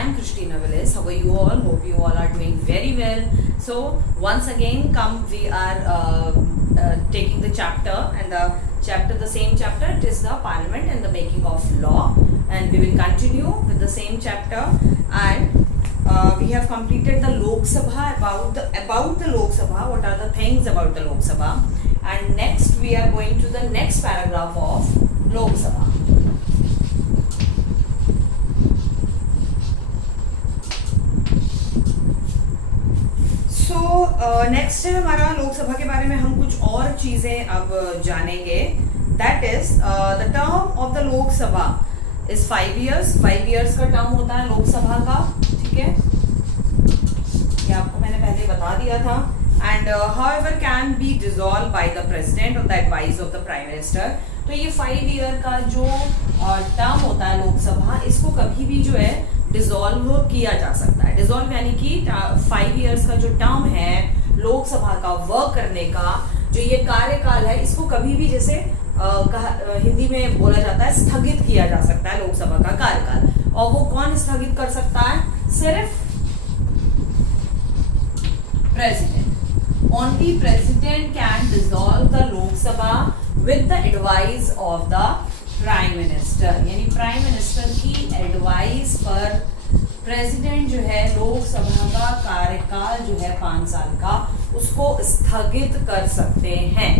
am Christina Willis. How are you all? Hope you all are doing very well. So once again, we are taking the chapter, and the same chapter. It is the Parliament and the making of law, and we will continue with the same chapter. And we have completed the Lok Sabha, about the Lok Sabha. What are the things about the Lok Sabha? And next we are going to the next paragraph of Lok Sabha. Next है हमारा लोकसभा के बारे में हम कुछ और चीजें अब जानेंगे. That is the term of the Lok Sabha is 5 years. 5 years का टर्म होता है लोकसभा का. ठीक है, ये आपको मैंने पहले बता दिया था. And however can be dissolve bye the president on the advice of the prime minister. तो ये 5 year का जो टर्म होता है लोकसभा, इसको कभी भी जो है डिसॉल्व किया जा सकता है. डिसॉल्व यानी कि 5 years का जो टर्म है लोकसभा का वर्क करने का, जो ये कार्यकाल है, इसको कभी भी जैसे हिंदी में बोला जाता है स्थगित किया जा सकता है लोकसभा का कार्यकाल. और वो कौन स्थगित कर सकता है? सिर्फ president. Only president can dissolve the Lok Sabha with the advice of the prime minister. यानी प्राइम मिनिस्टर की एडवाइस पर प्रेसिडेंट जो है लोकसभा का कार्यकाल जो है 5 साल का, उसको स्थगित कर सकते हैं.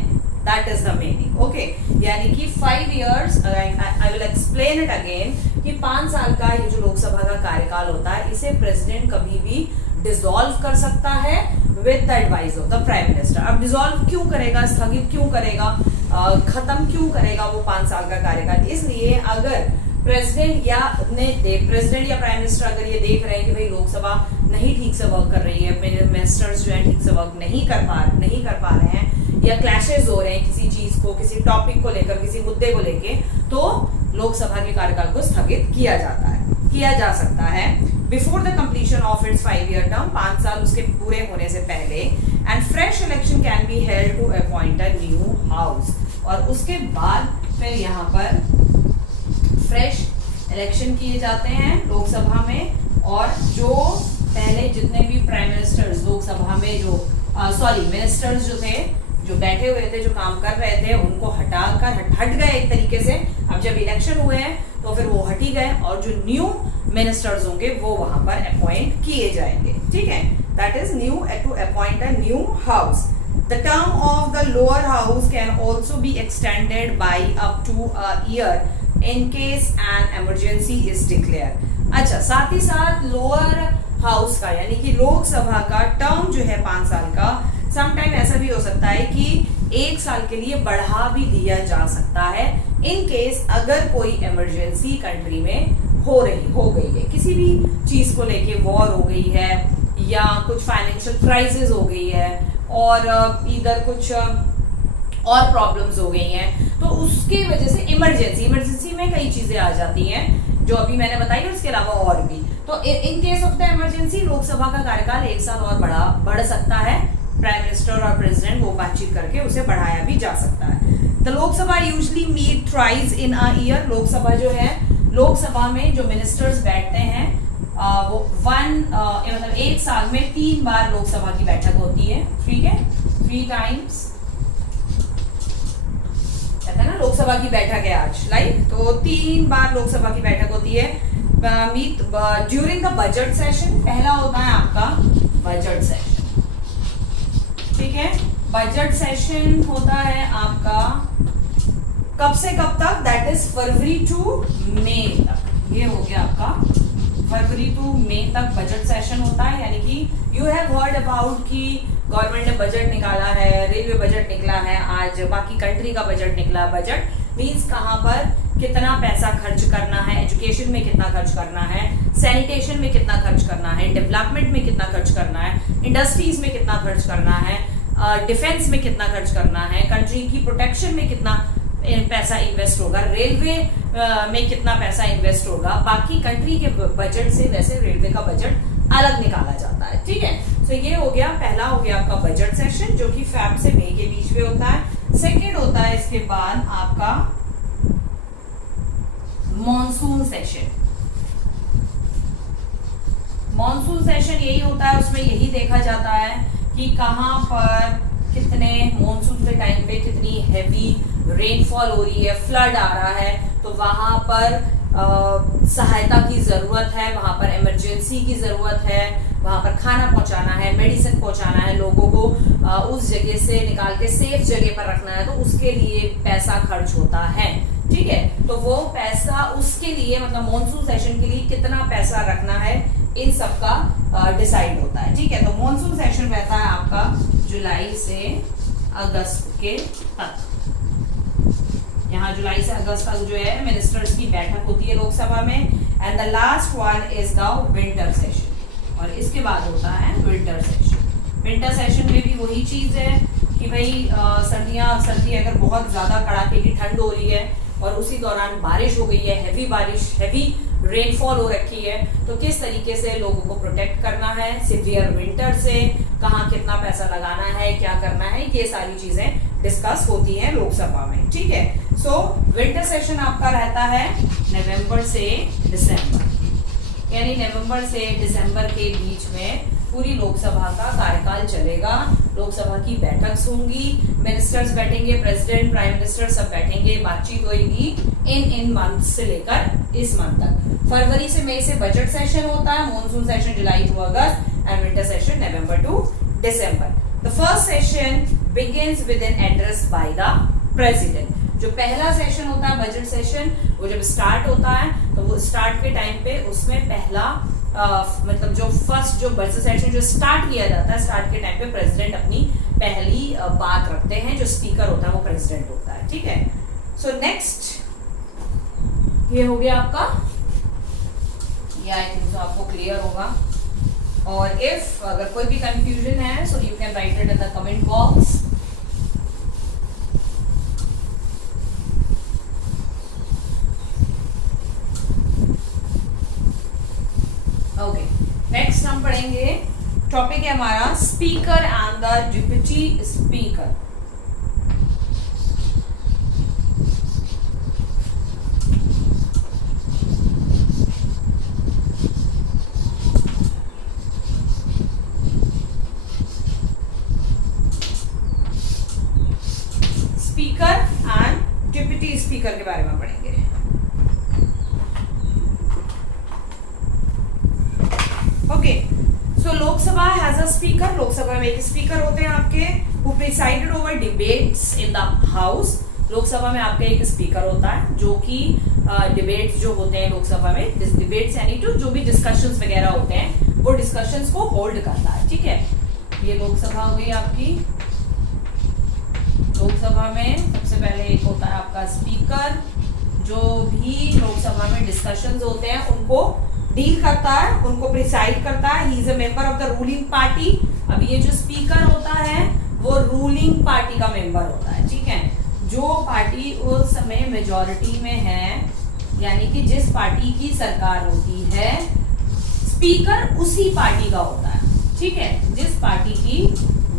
That is the meaning. Okay, यानी कि 5 years, I will explain it again, कि 5 साल का ये जो लोकसभा का कार्यकाल होता है, इसे प्रेसिडेंट कभी भी डिसॉल्व कर सकता है with the advice of the prime minister. अब डिसॉल्व क्यों करेगा, स्थगित क्यों करेगा, खत्म क्यों करेगा वो 5 साल का कार्यकाल? इसलिए अगर प्रेसिडेंट या प्राइम मिनिस्टर अगर ये देख रहे हैं कि भाई लोकसभा नहीं ठीक से वर्क कर रही है, मिनिस्टर्स जो है ठीक से वर्क नहीं कर पा रहे हैं, या क्लैशेस हो रहे हैं किसी चीज को, किसी टॉपिक को लेकर, किसी मुद्दे को लेके, तो लोकसभा के कार्यकाल को स्थगित किया जा सकता है before the completion of its 5 year term. 5 साल उसके पूरे होने से पहले. And fresh election can be held to appoint a new house. और उसके बाद फिर यहाँ पर फ्रेश इलेक्शन किए जाते हैं लोकसभा में, और जो पहले जितने भी प्राइम मिनिस्टर्स लोकसभा में मिनिस्टर्स जो थे, जो बैठे हुए थे, जो काम कर रहे थे, उनको हट गए एक तरीके से. अब जब इलेक्शन हुए हैं तो फिर वो हट ही गए, और जो न्यू मिनिस्टर्स होंगे वो वहां पर अपॉइंट किए जाएंगे. ठीक है, that is new to appoint a new house. The term of the lower house can also be extended by up to a year in case an emergency is declared. अच्छा, साथ ही साथ लोअर हाउस का यानी कि लोकसभा का term जो है 5 साल का, समटाइम ऐसा भी हो सकता है कि 1 साल के लिए बढ़ा भी दिया जा सकता है, इन केस अगर कोई इमरजेंसी कंट्री में हो गई है, किसी भी चीज को लेके वॉर हो गई है, या कुछ फाइनेंशियल क्राइसिस हो गई है, और इधर कुछ और प्रॉब्लम्स हो गई हैं, तो उसके वजह से इमरजेंसी में कई चीजें आ जाती हैं जो अभी मैंने बताई, और इसके अलावा और भी. तो इन case of the emergency Lok Sabha का कार्यकाल 1 साल और बढ़ सकता है. प्राइम मिनिस्टर और प्रेसिडेंट वो बातचीत करके उसे बढ़ाया भी जा सकता है. The Lok Sabha usually meet thrice in a year. Lok Sabha में जो मिनिस्टर्स बैठते हैं वो मतलब 1 साल में 3 बार लोकसभा की बैठक होती है. ठीक है, 3 times कहते हैं ना लोकसभा की बैठक है आज, तो 3 बार लोकसभा की बैठक होती है. Meet during the budget session. पहला होता है आपका बजट सेशन. ठीक है, बजट सेशन होता है आपका कब से कब तक? दैट इज फरवरी टू मई तक. ये हो गया आपका फरवरी टू मई तक बजट सेशन होता है. यानी कि यू हैव हर्ड अबाउट कि गवर्नमेंट ने बजट निकाला है, रेलवे बजट निकला है, आज बाकी कंट्री का बजट निकला. बजट मीन्स कहाँ पर कितना पैसा खर्च करना है, एजुकेशन में कितना खर्च करना है, सैनिटेशन में कितना खर्च करना है, डेवलपमेंट में कितना खर्च करना है, इंडस्ट्रीज में कितना खर्च करना है, डिफेंस में कितना खर्च करना है, कंट्री की प्रोटेक्शन में कितना पैसा इन्वेस्ट होगा, रेलवे में कितना पैसा इन्वेस्ट होगा. बाकी कंट्री के बजट से वैसे रेलवे का बजट अलग निकाला जाता है. ठीक है, तो ये हो गया, पहला हो गया आपका बजट सेशन, जो कि फेब से मई के बीच में होता है. सेकेंड होता है इसके बाद आपका मॉनसून सेशन. मॉनसून सेशन यही होता है, उसमें यही देखा जाता है कि कहाँ पर कितने मॉनसून के टाइम पे कितनी हैवी रेनफॉल हो रही है, फ्लड आ रहा है, तो वहां पर सहायता की जरूरत है, वहां पर इमरजेंसी की जरूरत है, वहां पर खाना पहुंचाना है, मेडिसिन पहुंचाना है, लोगों को उस जगह से निकाल के सेफ जगह पर रखना है, तो उसके लिए पैसा खर्च होता है। ठीक है, तो वो पैसा उसके लिए मतलब मॉनसून सेशन के लिए कितना पैसा रखना है, इन सब का डिसाइड होता है। ठीक है, तो मॉनसून सेशन रहता है आपका जुलाई से अगस्त के तक। यहाँ जुलाई से अगस्त तक जो है मिनिस्टर्स की बैठक होती है लोकसभा में। And the last one is the winter session, और इसके बाद होता है विंटर सेशन। विंटर सेशन में भी वही चीज है कि भाई सर्दी अगर बहुत ज्यादा कड़ाके की ठंड हो रही है और उसी दौरान बारिश हो गई है, हैवी बारिश, हैवी रेनफॉल हो रखी है, तो किस तरीके से लोगों को प्रोटेक्ट करना है सिवियर विंटर से, कहाँ कितना पैसा लगाना है, क्या करना है, ये सारी चीजें डिस्कस होती हैं लोकसभा में। ठीक है, सो विंटर सेशन आपका रहता है नवंबर से दिसंबर, यानी नवंबर से दिसंबर के बीच में पूरी लोकसभा का कार्यकाल चलेगा। लोकसभा की बैठक होंगी, मिनिस्टर्स बैठेंगे, प्रेसिडेंट, प्राइम मिनिस्टर सब बैठेंगे, बातचीत होगी इन मंथ से लेकर इस मंथ तक। फरवरी से मई से बजट सेशन होता है, monsoon session July to August and winter session November to December. The first session begins with an address by the president. जो पहला सेशन होता है बजट सेशन, वो जब स्टार्ट होता है तो वो स्टार्ट के टाइम पे उसमें पहला मतलब जो फर्स्ट जो बजट सेशन जो स्टार्ट किया जाता है, स्टार्ट के टाइम पे प्रेसिडेंट अपनी पहली बात रखते हैं, जो स्पीकर होता है वो प्रेसिडेंट होता है। ठीक है, सो नेक्स्ट ये हो गया आपका, ये आई थिंक आपको क्लियर होगा। और इफ अगर कोई भी कंफ्यूजन है so you can write it in the comment box. Okay, next हम पढ़ेंगे, टॉपिक है हमारा speaker and the deputy speaker. Speaker and deputy speaker के बारे में पढ़ेंगे। Okay, so Lok Sabha has a speaker. Lok Sabha में एक स्पीकर होते हैं आपके, who presided over debates in the house। Lok Sabha में आपका एक स्पीकर होता है जो कि डिबेट्स जो होते हैं लोकसभा में, डिबेट्स यानी तो जो भी डिस्कशंस वगैरह होते हैं वो डिस्कशंस को होल्ड करता है। ठीक है, ये लोकसभा हो गई आपकी। लोकसभा में सबसे पहले एक होता है आपका स्पीकर, जो भी लोकसभा में डिस्कशंस होते हैं उनको डील करता है, उनको प्रिसाइड करता है। He is a member of the ruling party. अब ये जो स्पीकर होता है वो रूलिंग पार्टी का मेंबर होता है। ठीक है, जो पार्टी उस समय मेजॉरिटी में है, यानी कि जिस पार्टी की सरकार होती है, स्पीकर उसी पार्टी का होता है। ठीक है, जिस पार्टी की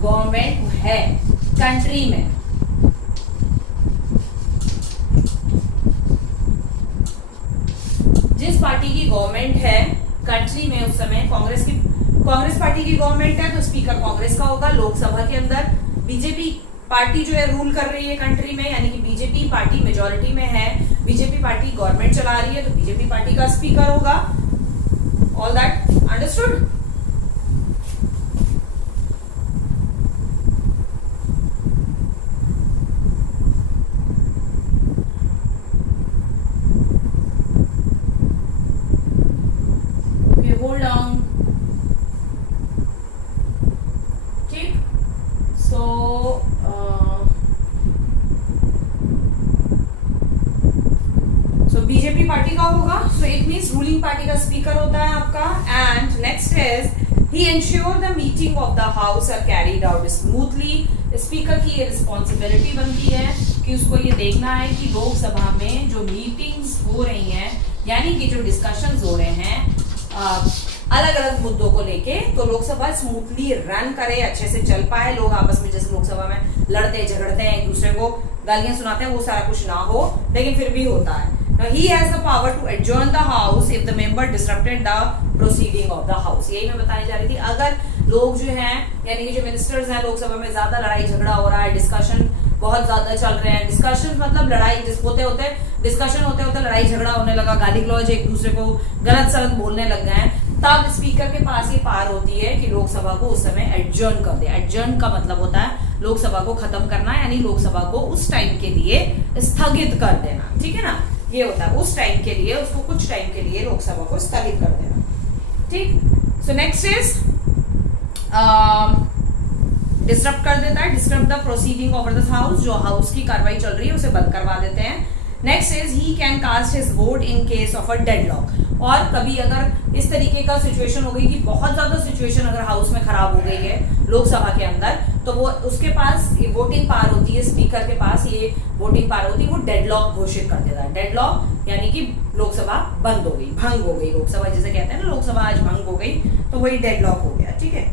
गवर्नमेंट है कंट्री में, जिस पार्टी की गवर्नमेंट है कंट्री में, उस समय कांग्रेस पार्टी की गवर्नमेंट है तो स्पीकर कांग्रेस का होगा। लोकसभा के अंदर बीजेपी पार्टी जो है रूल कर रही है कंट्री में, यानी कि बीजेपी पार्टी मेजॉरिटी में है, बीजेपी पार्टी गवर्नमेंट चला रही है, तो बीजेपी पार्टी का स्पीकर होगा। All that understood? Hold on. ठीक, सो बीजेपी पार्टी का होगा, so it means ruling party का स्पीकर होता है आपका। And next is he ensure the meeting of the house are carried out smoothly. Speaker की ये रिस्पॉन्सिबिलिटी बनती है कि उसको ये देखना है कि लोकसभा में जो मीटिंग्स हो रही हैं, यानी कि जो डिस्कशंस हो रहे हैं अलग अलग मुद्दों को लेके, तो लोकसभा स्मूथली रन करे, अच्छे से चल पाए, लोग आपस में जैसे लोकसभा में लड़ते झगड़ते हैं, एक दूसरे को गालियां सुनाते हैं, वो सारा कुछ ना हो, लेकिन फिर भी होता है he has the power to adjourn the house if the member disrupted the proceeding of the house. यही मैं बताने जा रही थी, अगर लोग जो हैं यानी कि जो मिनिस्टर्स हैं लोकसभा में ज्यादा लड़ाई झगड़ा हो रहा है, डिस्कशन बहुत ज्यादा चल रहे हैं, डिस्कशन मतलब लड़ाई होते होते डिस्कशन होते होते लड़ाई झगड़ा होने लगा, गाली गलौज एक दूसरे को गलत सलत बोलने लग गए हैं, तब स्पीकर के पास ये पार होती है कि लोकसभा को उस समय एडजर्न कर दे। एडजर्न का मतलब होता है लोकसभा को खत्म करना, यानी लोकसभा को उस टाइम के लिए स्थगित कर देना, ठीक है ना, ये होता है उस टाइम के लिए, उसको कुछ टाइम के लिए लोकसभा को स्थगित कर देना, ठीक। सो नेक्स्ट इज डिस्टर्ब कर देता है, disturb the proceeding over the house, जो हाउस की कार्रवाई चल रही है उसे बंद करवा देते हैं। Next is he can cast his vote in case of a deadlock, और कभी अगर इस तरीके का सिचुएशन हो गई कि बहुत ज्यादा सिचुएशन अगर हाउस में खराब हो गई है लोकसभा के अंदर, तो वो उसके पास ये वोटिंग पावर होती है, स्पीकर के पास ये वोटिंग पावर होती है, वो डेडलॉक घोषित कर देता है। डेडलॉक यानी कि लोकसभा बंद हो गई, भंग हो गई लोकसभा, जिसे कहते हैं ना लोकसभा आज भंग हो गई, तो वही डेडलॉक हो गया, ठीक है।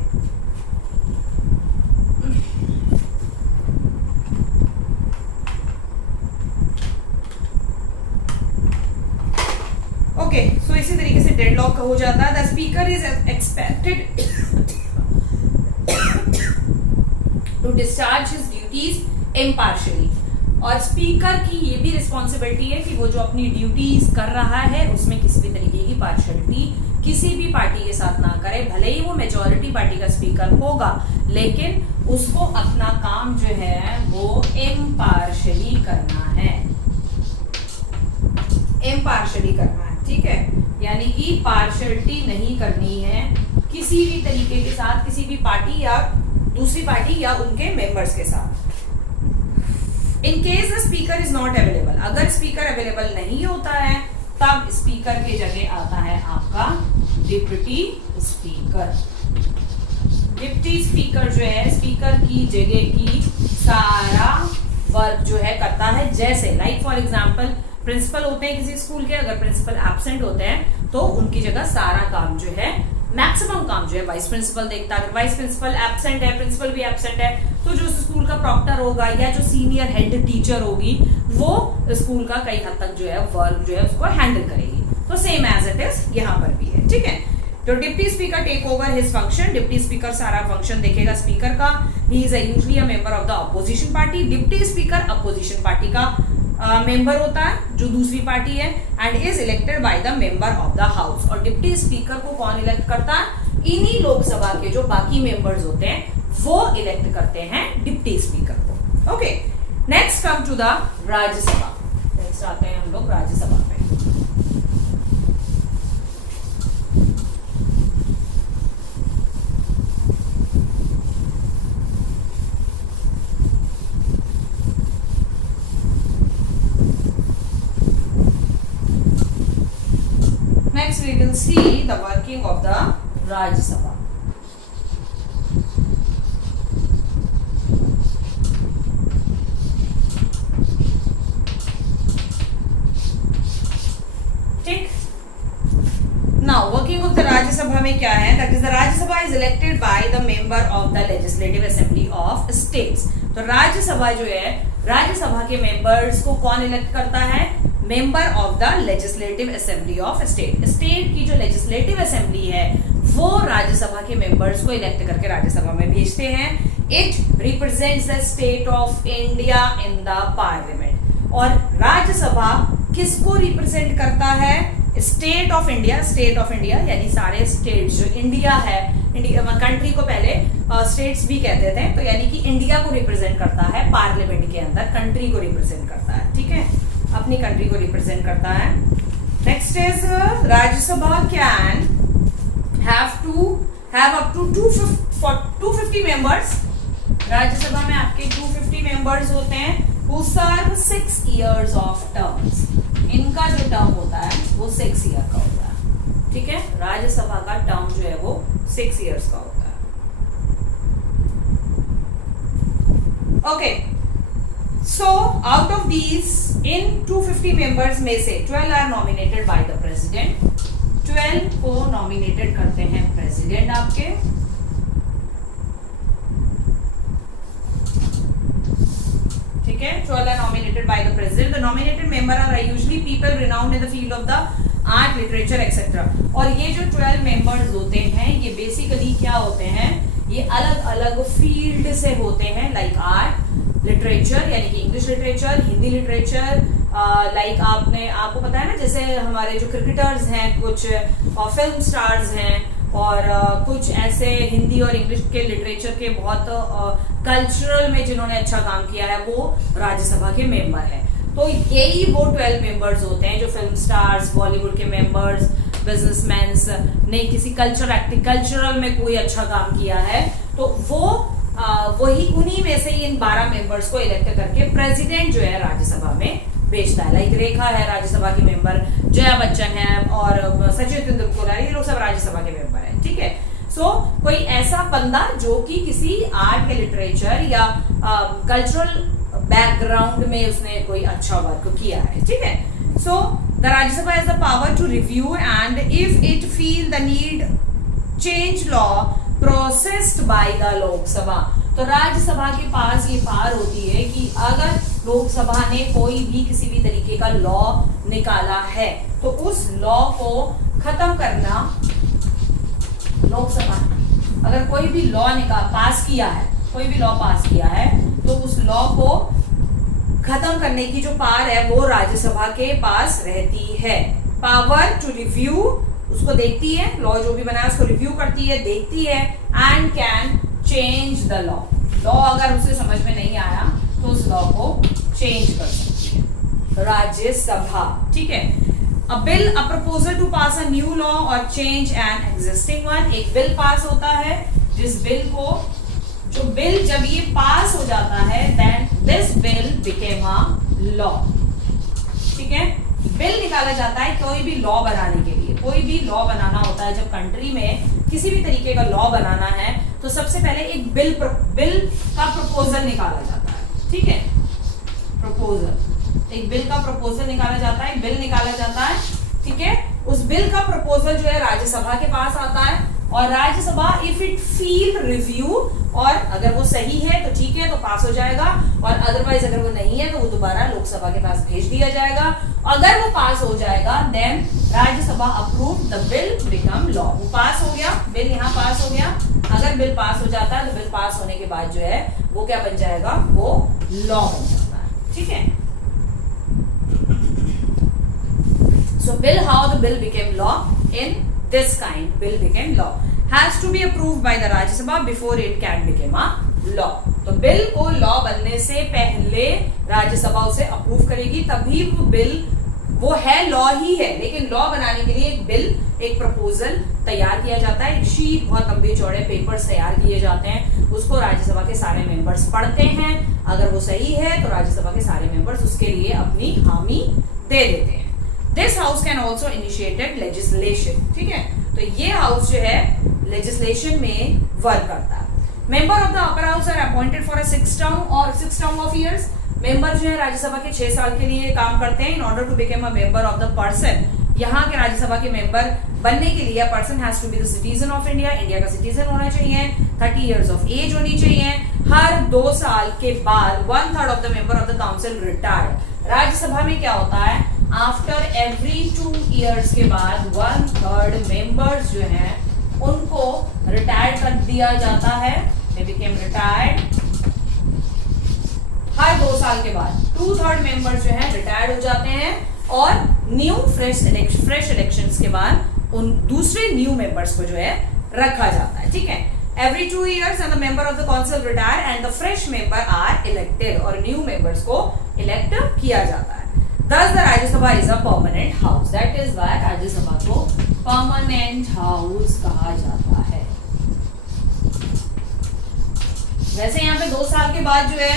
ओके, सो इसी तरीके से डेडलॉक हो जाता है। The speaker is expected to discharge his duties impartially, और स्पीकर की ये भी रिस्पॉन्सिबिलिटी है कि वो जो अपनी ड्यूटीज कर रहा है उसमें किसी भी तरीके की पार्शियलिटी किसी भी पार्टी के साथ ना करे, भले ही वो मेजॉरिटी पार्टी का स्पीकर होगा, लेकिन उसको अपना काम जो है वो इम्पार्शियली करना है, इम्पार्शियली करना है, ठीक है, यानी कि पार्शियलिटी नहीं करनी है किसी भी तरीके के साथ, किसी भी पार्टी या दूसरी पार्टी या उनके मेंबर्स के साथ। In case the speaker is not available, अगर स्पीकर अवेलेबल नहीं होता है तब स्पीकर की जगह आता है आपका डिप्टी स्पीकर। डिप्टी स्पीकर जो है स्पीकर की जगह की सारा वर्क जो है करता है, जैसे लाइक फॉर एग्जांपल प्रिंसिपल होते हैं किसी स्कूल के, अगर प्रिंसिपल एब्सेंट होते हैं तो उनकी जगह सारा काम जो है, मैक्सिमम काम जो है वाइस प्रिंसिपल देखता है। अगर वाइस प्रिंसिपल एब्सेंट है, प्रिंसिपल भी एब्सेंट है, तो जो स्कूल का प्रॉक्टर होगा या जो सीनियर हेड टीचर होगी वो स्कूल का कई हद तक जो है वर्क जो है उसको हैंडल करेगी। तो सेम एज इट इज यहाँ पर भी है, ठीक है। तो deputy speaker take over his function, deputy speaker सारा फंक्शन देखेगा स्पीकर का। He is usually a member of the opposition party, deputy speaker opposition party का मेंबर होता है जो दूसरी पार्टी है, and is elected by the member of the house. और डिप्टी स्पीकर को कौन इलेक्ट करता है? इन्हीं लोकसभा के जो बाकी मेंबर्स होते हैं वो इलेक्ट करते हैं डिप्टी स्पीकर को। Okay, next come to the Rajya Sabha. Next आते हैं हम लोग राज्यसभा पे। Next we will see the working of the Rajya Sabha. ठीक, now working of the Rajya Sabha में क्या है? That is the Rajya Sabha is elected by the member of the Legislative Assembly of States. तो राज्य सभा जो है, राज्य सभा के मेंबर्स को कौन इलेक्ट करता है? Member of the legislative assembly of state. State की जो लेजिस्लेटिव असेंबली है वो राज्यसभा के मेंबर्स को इलेक्ट करके राज्यसभा में भेजते हैं। It represents the state of India in the parliament. और राज्यसभा किसको रिप्रेजेंट करता है? State of India. State of India यानी सारे स्टेट जो इंडिया है, इंडिया कंट्री को पहले स्टेट्स भी कहते थे, तो यानी कि इंडिया को रिप्रेजेंट करता है पार्लियामेंट के अंदर, कंट्री को रिप्रेजेंट करता है, ठीक है, अपनी कंट्री को रिप्रेजेंट करता है। Next is Rajya Sabha can have up to 250 members. Rajya Sabha में आपके 250 मेंबर्स होते हैं who serve 6 years of terms। इनका जो टर्म होता है वो 6 ईयर का होता है, ठीक है। राज्यसभा का टर्म जो है वो 6 इयर्स का होता है। Okay, so out of these in 250 members में से 12 are nominated by the president। 12 को nominated करते हैं president आपके, ठीक ठीक है, 12 are nominated by the president. The nominated member are usually people renowned in the field of the art, literature, etc. और ये जो 12 members होते हैं ये बेसिकली क्या होते हैं, ये अलग अलग फील्ड से होते हैं, लाइक आर्ट, लिटरेचर यानी कि English literature, Hindi literature, like आपको पता है ना, जैसे हमारे जो क्रिकेटर्स हैं कुछ, और फिल्म स्टार्स हैं, और कुछ ऐसे हिंदी और इंग्लिश के लिटरेचर के बहुत कल्चरल में जिन्होंने अच्छा काम किया है वो राज्यसभा के मेंबर हैं। तो यही वो 12 मेंबर्स होते हैं जो फिल्म स्टार्स, बॉलीवुड के मेंबर्स, बिजनेसमैन्स ने किसी कल्चरल में कोई अच्छा काम किया है तो वो वही उन्हीं में से इन 12 मेंबर्स को इलेक्ट करके प्रेसिडेंट जो है राज्यसभा में भेजता है। लाइक रेखा है राज्यसभा की मेंबर, जया बच्चन है और सचिन तेंदुलकर, ये लोग सब राज्यसभा के मेंबर हैं, ठीक है। सो कोई ऐसा बंदा जो कि किसी आर्ट या लिटरेचर या कल्चरल बैकग्राउंड में उसने कोई अच्छा वर्क किया है, ठीक है। So the Rajya Sabha has the power to review and if it feel the need change law processed by the Lok Sabha. तो राज्यसभा के पास ये पावर होती है कि अगर लोकसभा ने कोई भी किसी भी तरीके का लॉ निकाला है तो उस लॉ को खत्म करना, लोकसभा अगर कोई भी लॉ पास किया है, कोई भी लॉ पास किया है तो उस लॉ को खत्म करने की जो पावर है वो राज्यसभा के पास रहती है। पावर टू रिव्यू, उसको देखती है, लॉ जो भी बना है उसको रिव्यू करती है, देखती है, and can change the law. Law अगर उसे समझ में नहीं आया तो उस लॉ को चेंज कर सकती है राज्यसभा, ठीक है। A bill, a proposal to pass a new law or change an existing one. एक बिल पास होता है जिस बिल को, जो बिल जब ये पास हो जाता है then this bill became a law, ठीक है। बिल निकाला जाता है कोई भी लॉ बनाने के लिए, कोई भी लॉ बनाना होता है जब कंट्री में किसी भी तरीके का लॉ बनाना है तो सबसे पहले एक बिल का प्रपोजल निकाला जाता है, ठीक है। प्रपोजल, एक बिल का प्रपोजल निकाला जाता है, बिल निकाला जाता है, ठीक है। उस बिल का प्रपोजल जो है राज्यसभा के पास आता है और Rajya Sabha if it feel review, और अगर वो सही है तो ठीक है तो पास हो जाएगा, और अदरवाइज अगर वो नहीं है तो वो दोबारा लोकसभा के पास भेज दिया जाएगा। अगर वो पास हो जाएगा then Rajya Sabha approve the bill become law. वो पास हो गया, बिल यहाँ पास हो गया। अगर बिल पास हो जाता है तो बिल पास होने के बाद जो है वो क्या बन जाएगा, वो लॉ बन जाता है, ठीक है। So bill, how the bill became law in this kind, bill became law has to be approved by the Rajya Sabha before it can become a law. तो बिल को लॉ बनने से पहले राज्यसभा उसे अप्रूव करेगी, तभी वो बिल, वो है लॉ ही है, लेकिन लॉ बनाने के लिए एक बिल, एक प्रपोजल तैयार किया जाता है। एक शीट, बहुत लंबे चौड़े पेपर्स तैयार किए जाते हैं, उसको राज्यसभा के सारे मेंबर्स पढ़ते हैं। अगर वो सही है तो राज्यसभा के सारे मेंबर्स उसके लिए अपनी हामी दे देते हैं। This house can also initiate legislation, ठीक है। तो ये हाउस जो है लेजिस्लेशन में वर्क करता है। Member of the upper house are appointed for a 6 term of years। Member जो है राज्यसभा के 6 साल के लिए काम करते हैं। In order to become a member of the person, यहाँ के राज्यसभा के मेंबर बनने के लिए person has to be the citizen of India, India का सिटीजन होना चाहिए, 30 years of एज होनी चाहिए। हर 2 साल के बाद 1/3 of the member of the council retired. Rajya Sabha में क्या होता है, आफ्टर एवरी 2 years के बाद 1/3 मेंबर्स जो हैं उनको रिटायर्ड कर दिया जाता है, they became retired। हर 2 साल के बाद 2/3 मेंबर्स जो हैं रिटायर्ड हो जाते हैं और न्यू फ्रेश इलेक्शंस के बाद उन दूसरे न्यू मेंबर्स को जो है रखा जाता है, ठीक है। Every 2 years and the member of the council retire and the fresh member are elected, और न्यू मेंबर्स को इलेक्ट किया जाता है। Thus the Rajya Sabha is a permanent house. That is why Rajya Sabha को permanent house कहा जाता है। वैसे यहाँ पे 2 साल के बाद जो है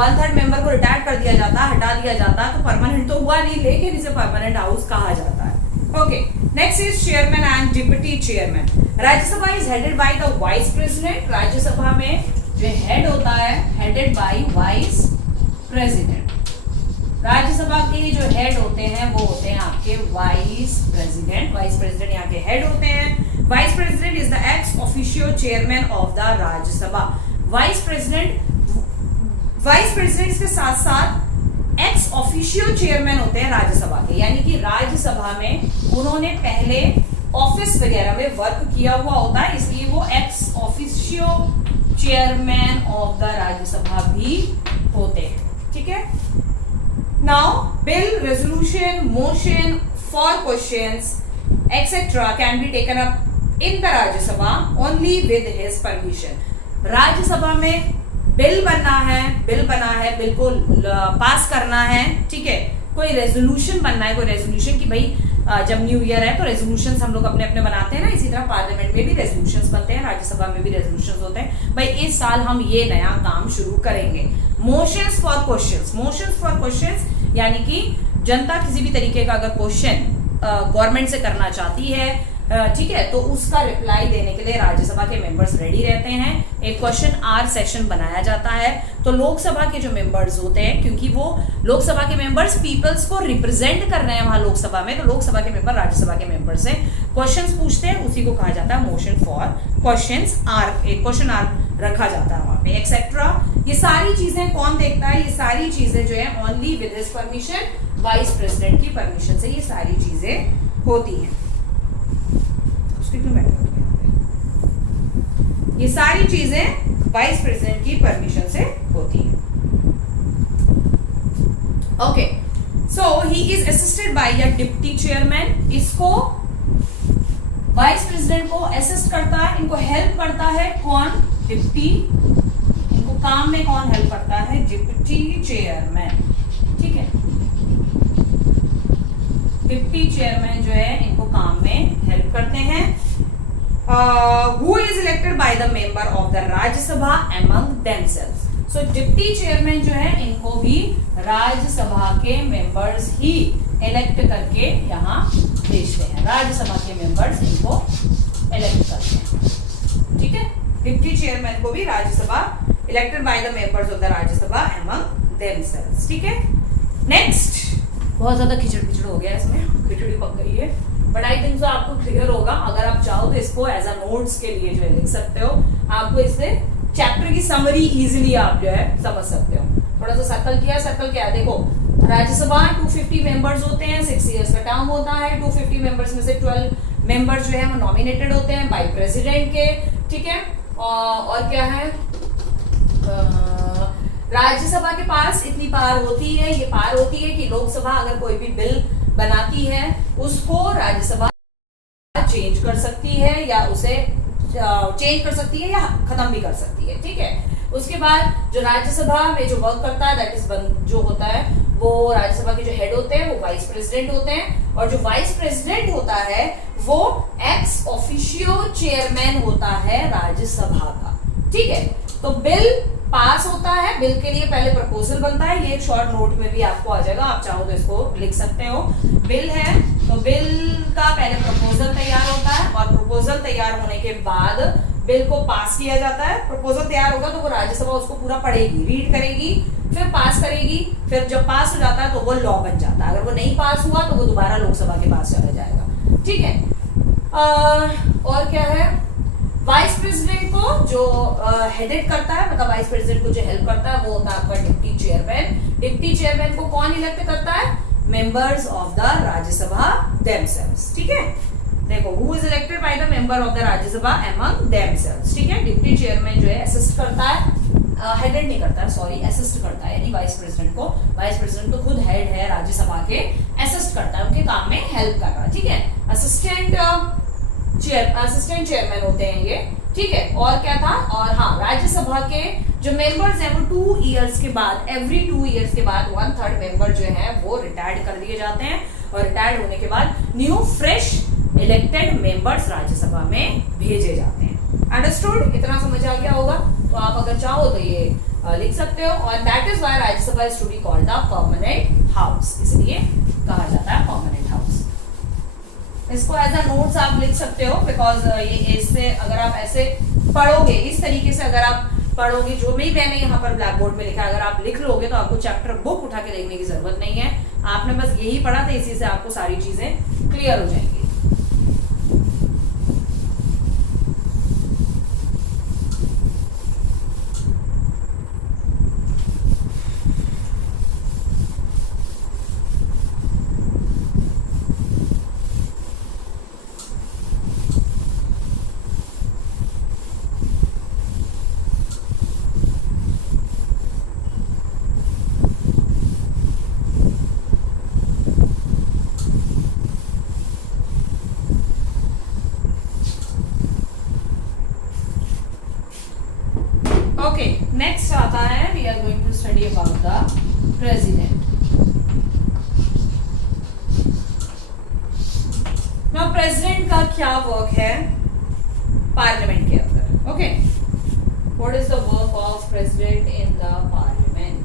1/3 मेंबर को रिटायर कर दिया जाता है, हटा दिया जाता है, तो परमानेंट तो हुआ नहीं, लेकिन इसे परमानेंट हाउस कहा जाता है। Okay, next is chairman and deputy chairman. Rajya Sabha is headed by the vice president. Rajya Sabha में जो हेड होता है, headed by vice president. Rajya Sabha के जो हेड होते हैं वो होते हैं आपके वाइस प्रेसिडेंट। वाइस प्रेसिडेंट यहाँ के हेड होते हैं। Vice president is the ex officio chairman of the Rajya Sabha. Vice president vice president के साथ साथ एक्स ऑफिशियो चेयरमैन होते हैं राज्यसभा के, यानी कि राज्यसभा में उन्होंने पहले ऑफिस वगैरह में वर्क किया हुआ होता है, इसलिए वो ex officio chairman of the Rajya Sabha भी होते हैं। ठीक है, now bill, resolution, motion for questions etcetera can be taken up in the Rajya Sabha only with his permission. Rajya Sabha में बिल बना है, बिल को पास करना है, ठीक है, कोई रेजोल्यूशन बनना है, कोई रेजोल्यूशन कि भाई जब न्यू ईयर है तो रेजोल्यूशंस हम लोग अपने अपने बनाते हैं ना, इसी तरह पार्लियामेंट में भी रेजोल्यूशंस बनते हैं, राज्यसभा में भी रेजोल्यूशंस होते हैं, भाई इस साल हम ये नया काम शुरू करेंगे। मोशंस फॉर क्वेश्चंस यानी कि जनता किसी भी तरीके का अगर क्वेश्चन गवर्नमेंट से करना चाहती है, ठीक है, तो उसका रिप्लाई देने के लिए राज्यसभा के मेंबर्स रेडी रहते हैं। एक क्वेश्चन आवर सेशन बनाया जाता है, तो लोकसभा के जो मेंबर्स होते हैं, क्योंकि वो लोकसभा के मेंबर्स पीपल्स को रिप्रेजेंट कर रहे हैं वहां लोकसभा में, तो लोकसभा के मेंबर राज्यसभा के मेंबर से क्वेश्चंस पूछते हैं, उसी को कहा जाता है मोशन फॉर क्वेश्चंस आर। एक क्वेश्चन आर रखा जाता है वहां पे, एक्सेट्रा। ये सारी चीजें कौन देखता है? ये सारी चीजें जो है only with his permission, vice president की परमिशन से ये सारी चीजें होती हैं। ये सारी चीजें वाइस प्रेसिडेंट की परमिशन से होती हैं। Okay, so he is assisted by a deputy chairman. इसको वाइस प्रेसिडेंट को असिस्ट करता है, इनको हेल्प करता है कौन? डिप्टी। इनको काम में कौन हेल्प करता है? Deputy chairman. ठीक है, डिप्टी चेयरमैन जो है इनको काम में हेल्प करते हैं। Who is elected by the member of the Rajya Sabha among themselves? So deputy chairman जो है इनको भी राज्यसभा के मेंबर्स ही इलेक्ट करके यहाँ भेजते हैं, राज्यसभा के मेंबर्स इनको इलेक्ट करते हैं। ठीक है, डिप्टी चेयरमैन को भी Rajya Sabha elected by the members of the Rajya Sabha among themselves। ठीक है, नेक्स्ट। बहुत ज्यादा खिचड़ हो गया, इसमें खिचड़ी पक गई है, बट आई थिंक सो आपको क्लियर होगा। अगर आप चाहो तो इसको एज अ नोट्स के लिए जो है लिख सकते हो, आपको इससे चैप्टर की समरी इजीली आप जो है समझ सकते हो। थोड़ा सा सर्कल किया, सर्कल क्या है देखो, राज्यसभा 250 मेंबर्स होते हैं, 6 इयर्स का टर्म होता है। 250 मेंबर्स में से 12 मेंबर्स जो है वो नॉमिनेटेड होते हैं बाय प्रेसिडेंट के। ठीक है, और क्या है, राज्यसभा के पास इतनी पावर होती है, ये पावर होती है कि लोकसभा अगर कोई भी बिल बनाती है उसको राज्यसभा चेंज कर सकती है, या उसे चेंज कर सकती है या खत्म भी कर सकती है। ठीक है, उसके बाद जो राज्यसभा में जो वर्क करता है, दैट इज जो होता है वो राज्यसभा के जो हेड होते हैं वो वाइस प्रेसिडेंट होते हैं, और जो वाइस प्रेसिडेंट होता है वो एक्स ऑफिशियो चेयरमैन होता है राज्यसभा का। ठीक है, तो बिल पास होता है, बिल के लिए पहले प्रपोजल बनता है, ये एक शॉर्ट नोट में भी आपको आ जाएगा, आप चाहो तो इसको लिख सकते हो। बिल है तो बिल का पहले प्रपोजल तैयार होता है, और प्रपोजल तैयार होने के बाद बिल को पास किया जाता है। प्रपोजल तैयार होगा तो वो राज्यसभा उसको पूरा पढ़ेगी, रीड करेगी, फिर पास करेगी, फिर जब पास हो जाता है तो वो लॉ बन जाता है। अगर वो नहीं पास हुआ तो वो दोबारा लोकसभा के पास चला जाएगा। ठीक है, और क्या है, वाइस प्रेसिडेंट को जो हेडेड करता है, मतलब वाइस प्रेसिडेंट को जो हेल्प करता है वो होता है आपका डिप्टी चेयरमैन। डिप्टी चेयरमैन को कौन इलेक्ट करता है? Members of the Rajya Sabha themselves. ठीक है, देखो, who is elected by the member of the Rajya Sabha among themselves. ठीक है, डिप्टी चेयरमैन जो है असिस्ट करता है, हेडेड नहीं करता है, सॉरी, असिस्ट करता है, यानी वाइस प्रेसिडेंट को, वाइस प्रेसिडेंट तो खुद हेड है राज्यसभा के, असिस्ट करता है, उनके काम में हेल्प कर रहा है। ठीक है, असिस्टेंट चेयरमैन होते हैं ये। ठीक है, और क्या था, और हाँ, राज्यसभा के जो मेंबर्स हैं वो 2 इयर्स के बाद, एवरी 2 इयर्स के बाद 1/3 मेंबर जो है वो रिटायर्ड कर दिए जाते हैं, और रिटायर्ड होने के बाद new fresh elected members Rajya Sabha में भेजे जाते हैं। अंडरस्टूड? इतना समझ आ गया होगा, तो आप अगर चाहो तो ये लिख सकते हो। और that is why Rajya Sabha is to be called the permanent house, इसलिए कहा जाता है परमानेंट हाउस। इसको एज अ नोट्स आप लिख सकते हो, बिकॉज ये इससे अगर आप ऐसे पढ़ोगे, इस तरीके से अगर आप पढ़ोगे, जो भी मैंने यहाँ पर ब्लैक बोर्ड में लिखा, अगर आप लिख लोगे तो आपको चैप्टर बुक उठा के देखने की जरूरत नहीं है, आपने बस यही पढ़ा था, इसी से आपको सारी चीजें क्लियर हो जाएंगी। Study about the president. Now president का क्या वर्क है पार्लियामेंट के अंदर? Okay, what is the work of president in the parliament?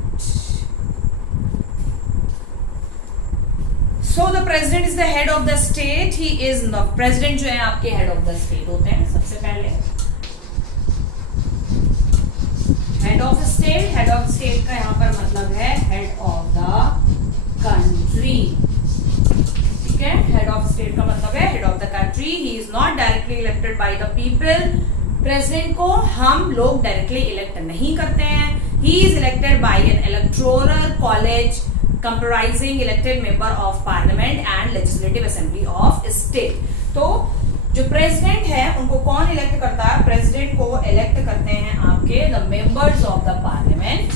So the president is the head of the state. He is the president जो है आपके head of the state होते हैं. सबसे पहले head of state का यहाँ पर मतलब है head of the country. ठीक है, head of state का मतलब है head of the country. He is not directly elected by the people. president को हम लोग directly elect नहीं करते हैं. He is elected by an electoral college comprising elected member of parliament and legislative assembly of state. तो जो president है उनको कौन इलेक्ट करता है? प्रेसिडेंट को इलेक्ट करते हैं आपके the members of the parliament.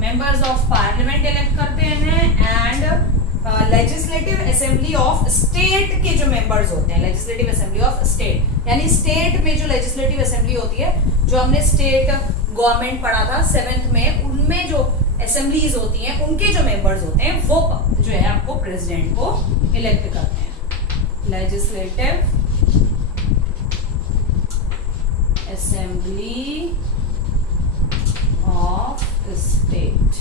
Members of parliament elect करते हैं and legislative assembly of state के जो मेंबर्स होते हैं, लेजिस्लेटिव असेंबली ऑफ स्टेट यानी स्टेट में जो लेजिस्लेटिव असेंबली होती है, जो हमने स्टेट गवर्नमेंट पढ़ा था 7th में, उनमें जो असेंबलीज होती हैं उनके जो मेंबर्स होते हैं वो जो है आपको प्रेसिडेंट को इलेक्ट करते हैं. Legislative assembly of state.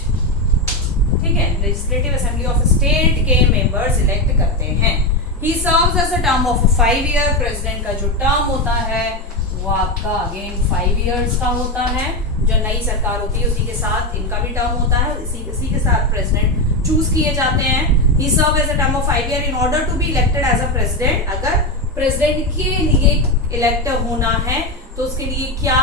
ठीक है, लेजिस्लेटिव असेंबली ऑफ स्टेट के मेंबर्स इलेक्ट करते हैं. He serves as a term of 5 year. President का जो टर्म होता है वो आपका अगेन 5 इयर्स का होता है. जो नई सरकार होती है उसी के साथ इनका भी टर्म होता है, इसी के साथ प्रेसिडेंट चूज किए जाते हैं. He serve as a term of 5 year in order to be elected as a president. अगर प्रेसिडेंट के लिए इलेक्ट होना है तो उसके लिए क्या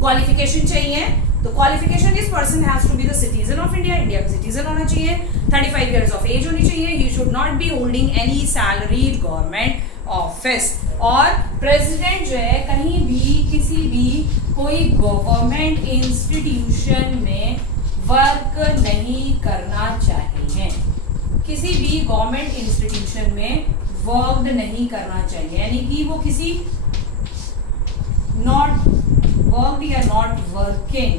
क्वालिफिकेशन चाहिए? तो क्वालिफिकेशन इस person has to be the citizen of India. India का सिटीजन होना चाहिए. 35 इयर्स ऑफ एज होनी चाहिए. He should not be holding any salaried government office. और प्रेसिडेंट जो है कहीं भी किसी भी कोई गवर्नमेंट इंस्टीट्यूशन में वर्क नहीं करना चाहिए. किसी भी गवर्नमेंट इंस्टीट्यूशन में वर्क नहीं करना चाहिए, यानी कि वो किसी नॉट वर्क या not working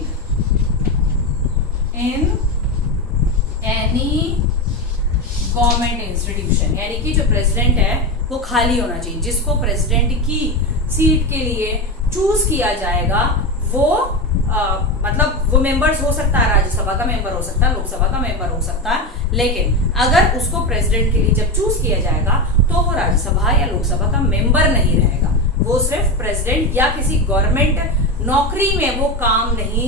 in any government institution, यानी कि जो प्रेसिडेंट है वो खाली होना चाहिए. जिसको प्रेसिडेंट की सीट के लिए चूज किया जाएगा वो मतलब वो मेंबर्स हो सकता है, राज्यसभा का मेंबर हो सकता है, लोकसभा का मेंबर हो सकता है, लेकिन अगर उसको प्रेसिडेंट के लिए जब चूज किया जाएगा तो वो राज्यसभा या लोकसभा का मेंबर नहीं रहेगा. वो सिर्फ प्रेसिडेंट या किसी गवर्नमेंट नौकरी में वो काम नहीं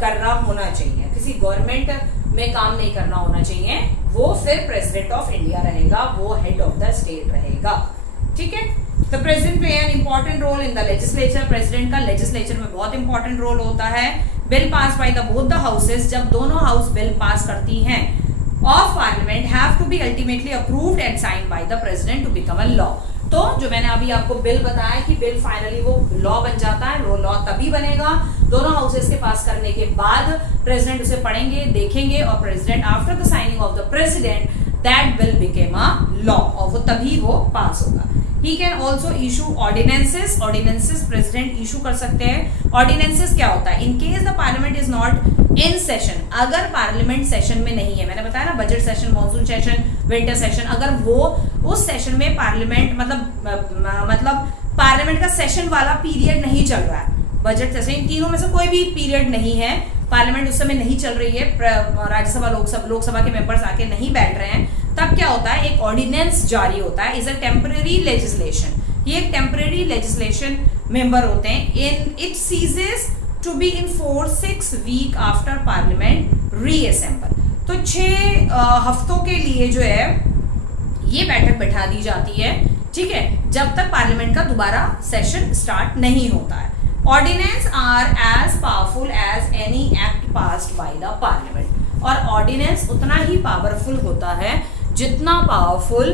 करना होना चाहिए, किसी गवर्नमेंट में काम नहीं करना होना चाहिए. वो फिर प्रेसिडेंट ऑफ इंडिया रहेगा, वो हेड ऑफ द स्टेट रहेगा. ठीक है, the president play an important role in the legislature. President का लेजिस्लेचर में बहुत इंपॉर्टेंट रोल होता है. Bill pass by the both the houses. जब दोनों हाउस बिल पास करती हैं of parliament have to be ultimately approved and signed by the president to become a law. तो जो मैंने अभी आपको बिल बताया कि बिल फाइनली वो लॉ बन जाता है. वो लॉ तभी बनेगा दोनों हाउसेस के पास करने के बाद. प्रेसिडेंट उसे पढ़ेंगे, देखेंगे और president after the signing off the president that bill became a law, और वो तभी वो पास होगा. He can also issue ordinances. Ordinances president issue कर सकते हैं. Ordinances क्या होता है? In case the parliament is not in session, अगर पार्लियामेंट सेशन में नहीं है, मैंने बताया ना budget session, monsoon session, winter session, अगर वो उस सेशन में पार्लियामेंट मतलब पार्लियामेंट का सेशन वाला पीरियड नहीं चल रहा है, बजट सेशन, इन तीनों में से कोई भी पीरियड नहीं है, पार्लियामेंट उस समय नहीं चल रही है, राज्यसभा लोकसभा के मेंबर्स आके नहीं बैठ रहे हैं, तब क्या होता है? एक ऑर्डिनेंस जारी होता है. Is a temporary legislation. ये एक टेम्पररी लेजिस्लेशन मेंबर होते हैं. In it ceases to be in force 6 week after parliament reassemble. तो 6 हफ्तों के लिए जो है ये बैठक बैठा दी जाती है. ठीक है, जब तक पार्लियामेंट का दोबारा सेशन स्टार्ट नहीं होता है. Ordinance are as powerful as any act passed by the parliament. और ऑर्डिनेंस उतना ही पावरफुल होता है जितना पावरफुल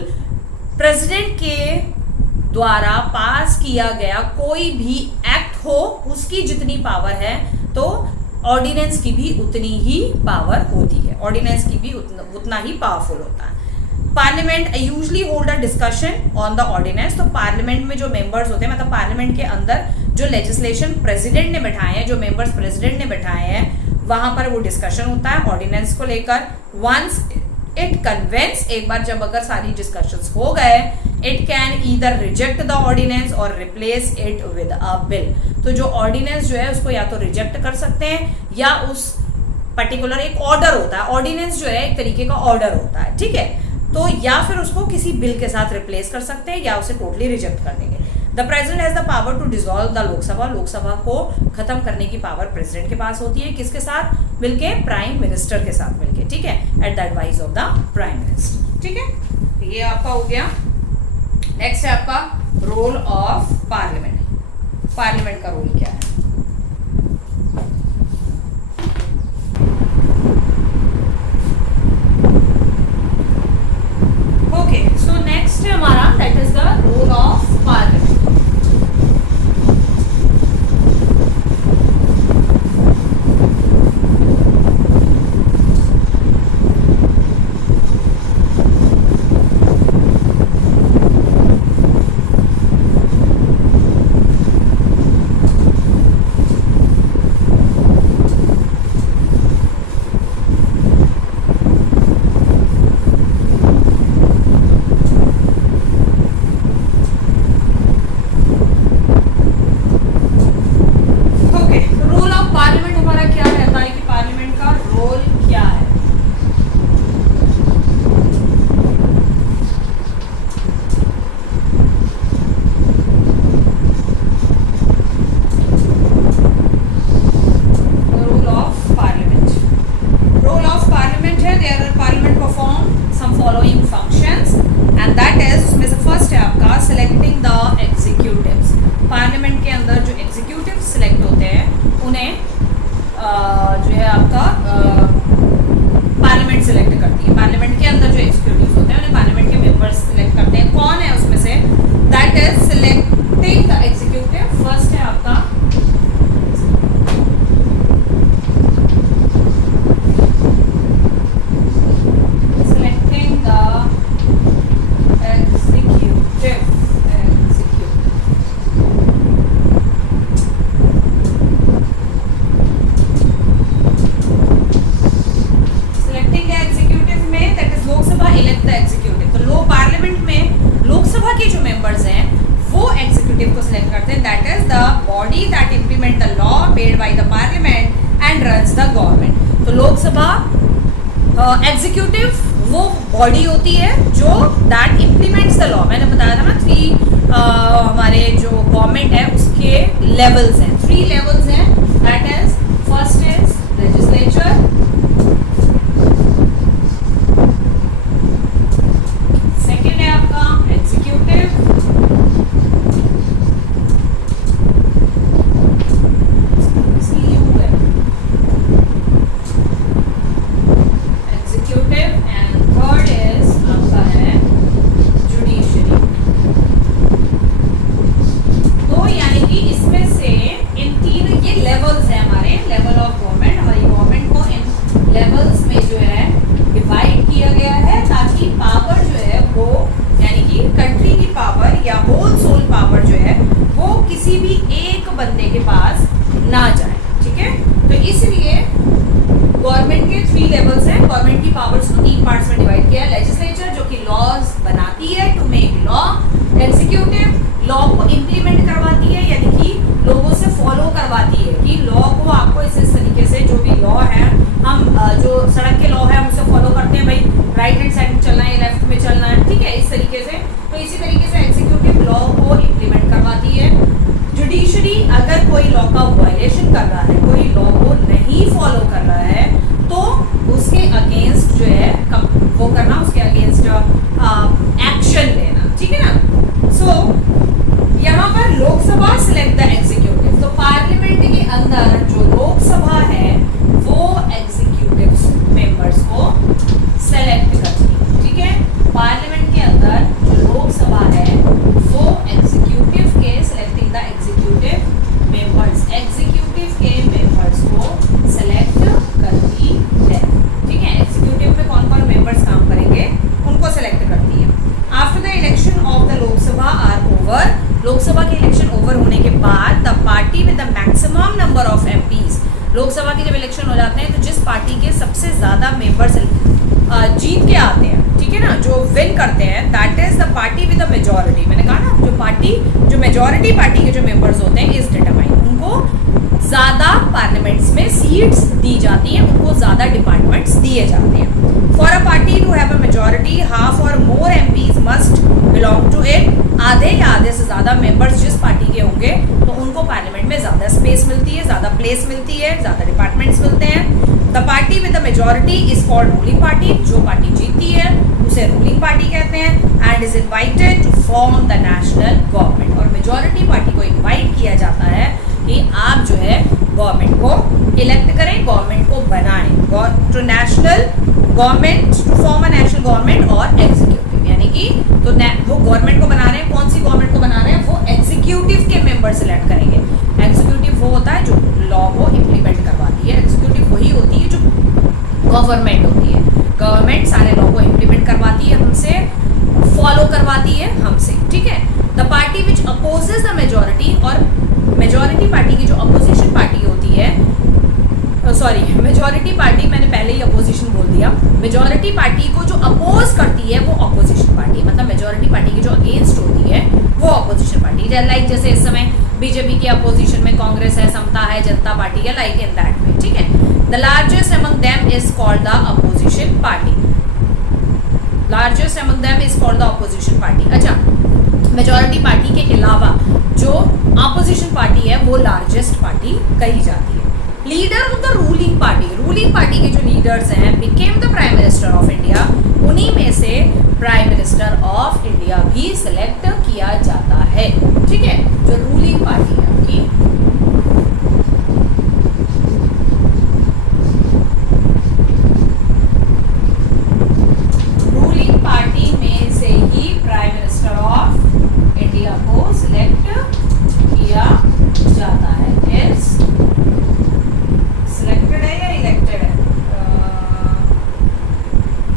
प्रेसिडेंट के द्वारा पास किया गया कोई भी एक्ट हो, उसकी जितनी पावर है तो ऑर्डिनेंस की भी उतनी ही पावर होती है. ऑर्डिनेंस की भी उतना ही पावरफुल होता है. Parliament usually hold a discussion on the ordinance. तो पार्लियामेंट में जो मेंबर्स होते हैं, मतलब पार्लियामेंट के अंदर जो लेजिस्लेशन प्रेसिडेंट ने बैठाए हैं, जो मेंबर्स प्रेसिडेंट ने बैठाए हैं, वहां पर वो डिस्कशन होता है ऑर्डिनेंस को लेकर। वंस इट कन्वेंस, एक बार जब अगर सारी डिस्कशंस हो गए, it can either reject the ordinance or replace it with a bill. तो जो ऑर्डिनेंस जो है उसको या तो रिजेक्ट कर सकते हैं या उस पर्टिकुलर एक ऑर्डर होता है, ऑर्डिनेंस जो है एक तरीके का ऑर्डर होता है, ठीक है, तो या फिर उसको किसी बिल के साथ रिप्लेस कर सकते हैं या उसे टोटली रिजेक्ट कर देंगे। The president has the power to dissolve the Lok Sabha. Lok Sabha को खत्म करने की पावर प्रेसिडेंट के पास होती है, किसके साथ मिलके? प्राइम मिनिस्टर के साथ मिलके, ठीक है, at the advice of the prime minister, ठीक है। ये आपका हो गया। नेक्स्ट है आपका रोल ऑफ पार्लियामेंट। पार्लियामेंट का रोल क्या है? ओके, सो नेक्स्ट है हमारा, that is the role of parliament. Executive वो बॉडी होती है जो दैट इम्प्लीमेंट्स द लॉ। मैंने बताया था ना, हमारे जो गवर्नमेंट है उसके लेवल्स हैं, 3 लेवल्स हैं, that is first is legislature, second है आपका एग्जीक्यूटिव, एग्जीक्यूटिव के मेंबर्स को select number of MPs, Lok Sabha के जब इलेक्शन हो जाते हैं तो जिस पार्टी के सबसे ज्यादा मेंबर्स जीत के आते हैं, ठीक है ना, जो विन करते हैं, that is the party with the majority. मैंने कहा ना, जो मेजोरिटी पार्टी के जो मेंबर्स होते हैं इज डिटरमाइन, उनको ज्यादा पार्लियामेंट्स में सीट्स दी जाती हैं, उनको ज्यादा डिपार्टमेंट्स दिए जाते हैं। For a party to have a majority, half or more MPs must belong to it. आधे या आधे से ज्यादा मेंबर्स जिस पार्टी के होंगे तो उनको पार्लियामेंट में ज्यादा स्पेस मिलती है, ज्यादा प्लेस मिलती है, ज्यादा डिपार्टमेंट्स मिलते हैं। The party with the majority is called ruling party. जो पार्टी जीतती है उसे रूलिंग पार्टी कहते हैं। And is invited to form the national government. और मेजोरिटी पार्टी को इन्वाइट किया जाता है कि आप जो है गवर्नमेंट को इलेक्ट करें, गवर्नमेंट को बनाएं, to national government, to form a national government और एग्जीक्यूटिव, यानी कि तो वो गवर्नमेंट को बना रहे हैं। कौन सी गवर्नमेंट को बना रहे हैं? वो एग्जीक्यूटिव के मेंबर सिलेक्ट करेंगे। एग्जीक्यूटिव वो होता है जो लॉ को इम्प्लीमेंट करवाती है। एग्जीक्यूटिव वही होती है जो गवर्नमेंट होती है। गवर्नमेंट सारे लॉ को इम्प्लीमेंट करवाती है हमसे, फॉलो करवाती है हमसे, ठीक है। The party which opposes the majority, और मेजोरिटी पार्टी की जो अपोजिशन पार्टी होती है, सॉरी मेजोरिटी पार्टी, मैंने पहले ही अपोजिशन बोल दिया। मेजोरिटी पार्टी को जो अपोज करती है वो अपोजिशन पार्टी, मतलब मेजोरिटी पार्टी की जो अगेंस्ट होती है वो अपोजिशन पार्टी। लाइक जैसे इस समय बीजेपी की अपोजिशन में कांग्रेस है, समता है, जनता पार्टी है, लाइक इन दैट वे, ठीक है। The largest among them is called the opposition party. Largest among them is called the opposition party. अच्छा, मेजोरिटी पार्टी के अलावा जो अपोजिशन पार्टी है वो लार्जेस्ट पार्टी कही जाती है। Leader of the ruling party, ruling party के जो लीडर्स हैं became the prime minister of India. उन्हीं में से प्राइम मिनिस्टर ऑफ इंडिया भी सिलेक्ट किया जाता है, ठीक है। जो रूलिंग पार्टी है आपकी, रूलिंग पार्टी में से ही प्राइम मिनिस्टर ऑफ इंडिया को सिलेक्ट किया जाता है। इज सिलेक्टेड है या इलेक्टेड है?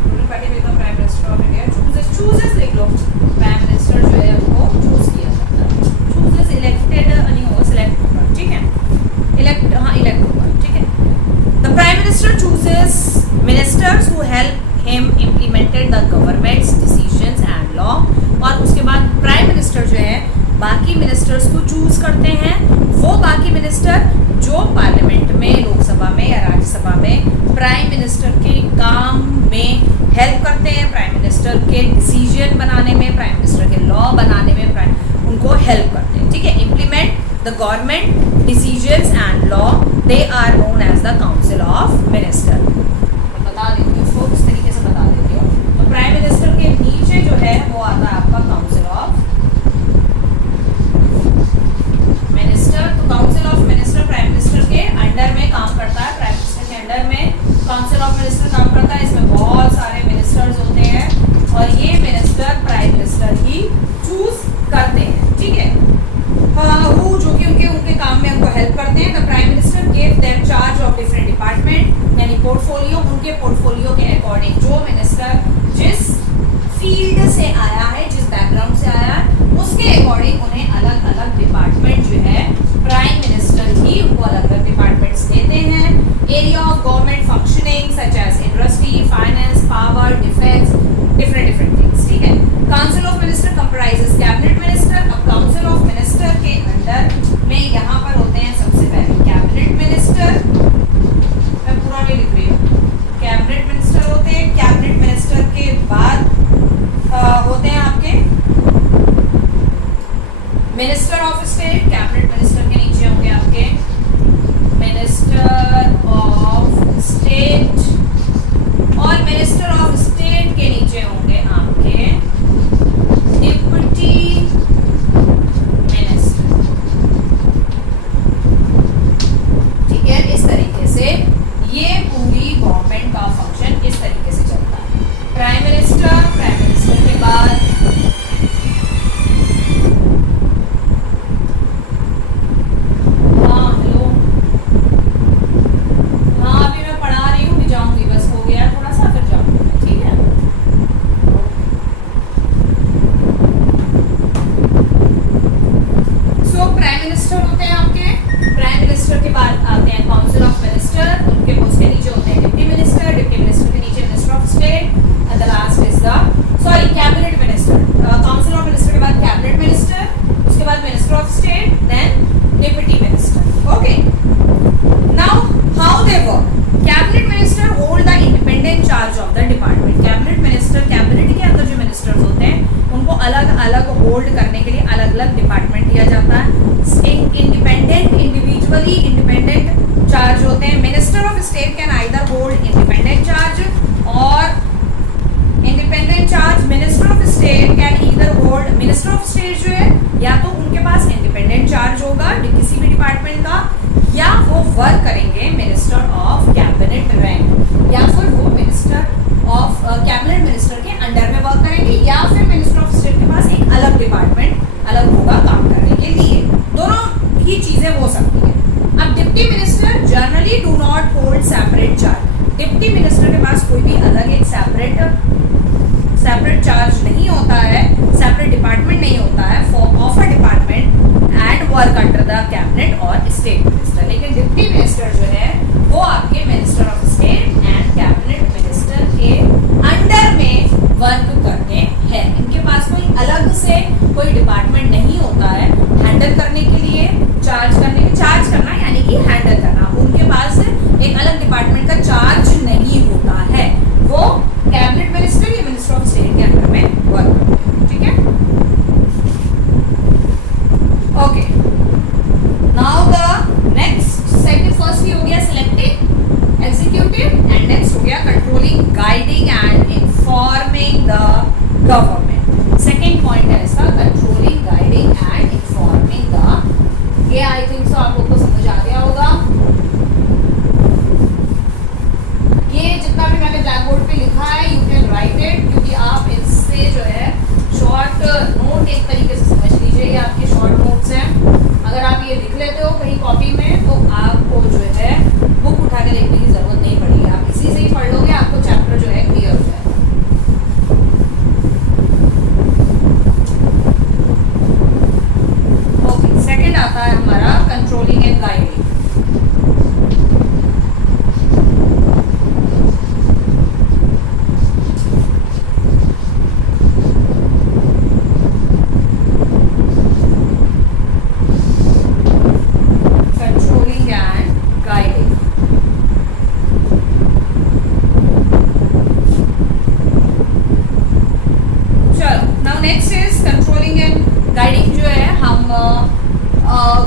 Ruling party become prime minister of India. Chooses लिख लो, प्राइम मिनिस्टर जो है वो चूज किया जाता है। चूजेस इलेक्टेड नहीं होगा, सिलेक्ट होगा, ठीक है। इलेक्ट, हाँ इलेक्ट होगा, ठीक है। The prime minister chooses ministers who help him implemented the governments decisions and law. और उसके बाद प्राइम मिनिस्टर जो है बाकी मिनिस्टर्स को चूज करते हैं। वो बाकी मिनिस्टर जो पार्लियामेंट में, लोकसभा में या राज्यसभा में प्राइम मिनिस्टर के काम में हेल्प करते हैं, प्राइम मिनिस्टर के डिसीजन बनाने में, प्राइम मिनिस्टर के लॉ बनाने में उनको हेल्प करते हैं, ठीक है। Implement the government decisions and law, they are known as the council of minister. बता देती हूँ उसको, इस तरीके से बता देती हूँ। तो प्राइम मिनिस्टर के नीचे जो है वो आता है आपका काउंसिल ऑफ मिनिस्टर। तो council of minister prime minister के अंडर में काम करता है। प्राइम मिनिस्टर के अंडर में काउंसिल ऑफ मिनिस्टर काम करता है। इसमें बहुत सारे मिनिस्टर्स होते हैं और ये मिनिस्टर प्राइम मिनिस्टर ही चूज करते हैं, ठीक है। वो जो कि उनके काम में उनको हेल्प करते हैं। The prime minister give them charge of different department, यानी पोर्टफोलियो, उनके पोर्टफोलियो के अकॉर्डिंग जो मिनिस्टर जिस फील्ड से आया है, जिस बैकग्राउंड से आया है, उसके अकॉर्डिंग उन्हें अलग अलग डिपार्टमेंट जो है प्राइम मिनिस्टर ही उनको अलग अलग डिपार्टमेंट्स देते हैं। Area of government functioning such as industry, finance, power, defence, different things, ठीक है। Council of minister comprises cabinet minister. अब काउंसिल ऑफ मिनिस्टर के अंडर में यहाँ पर होते हैं सबसे पहले कैबिनेट मिनिस्टर। मैं पूरा नहीं लिख रही हूँ, कैबिनेट मिनिस्टर होते हैं। कैबिनेट मिनिस्टर के बाद होते हैं आपके minister of state. Cabinet minister के नीचे होंगे आपके मिनिस्टर ऑफ स्टेट, और मिनिस्टर ऑफ स्टेट के नीचे होंगे आपके डिप्टी इंडिपेंडेंट चार्ज होते हैं। Minister of state can either hold independent charge or independent charge. Minister of state can either hold, minister of state जो है या तो उनके पास इंडिपेंडेंट चार्ज होगा किसी भी डिपार्टमेंट का, या वो वर्क करेंगे मिनिस्टर ऑफ कैबिनेट रैंक, या फिर वो मिनिस्टर ऑफ कैबिनेट मिनिस्टर के अंडर में वर्क करेंगे, या फिर मिनिस्टर ऑफ स्टेट के पास एक अलग डिपार्टमेंट अलग होगा काम करने के लिए। दोनों ही चीजें हो सकती है। अब deputy minister generally do not hold separate charge. Deputy minister के पास कोई भी अलग एक सेपरेट चार्ज नहीं होता है, सेपरेट डिपार्टमेंट नहीं होता है of a department and work under the cabinet और स्टेट मिनिस्टर। लेकिन डिप्टी मिनिस्टर जो है वो आपके minister of state and cabinet minister के अंडर में वर्क करते हैं। इनके पास कोई अलग से कोई डिपार्टमेंट नहीं होता है हैंडल करने के लिए, चार्ज करना यानी कि हैंडल करना। उनके पास एक अलग डिपार्टमेंट का चार्ज नहीं होता है, वो कैबिनेट मिनिस्टर या मिनिस्टर ऑफ स्टेट के अंडर में वर्क करते हैं। ठीक है, okay. Now the next second, first ही हो गया सिलेक्टिंग एग्जीक्यूटिव एंड नेक्स्ट हो गया controlling guiding and informing the government. Second point है इसका controlling guiding and informing the, ये आई थिंक सो आप लोग को समझ आ गया होगा। ये जितना भी मैंने ब्लैक बोर्ड पे लिखा है यू कैन राइट इट, क्योंकि आप इससे जो है शॉर्ट नोट एक तरीके से समझ लीजिए, ये आपके शॉर्ट नोट्स हैं। अगर आप ये लिख लेते हो कहीं कॉपी में तो आपको जो है बुक उठा के देखने की जरूरत नहीं पड़ेगी, आप इसी से ही पढ़ लोगे, आपको चैप्टर जो है क्लियर हो जाएगा। ओके, सेकंड आता है हमारा controlling and guiding.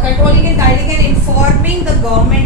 Controlling and guiding and informing the government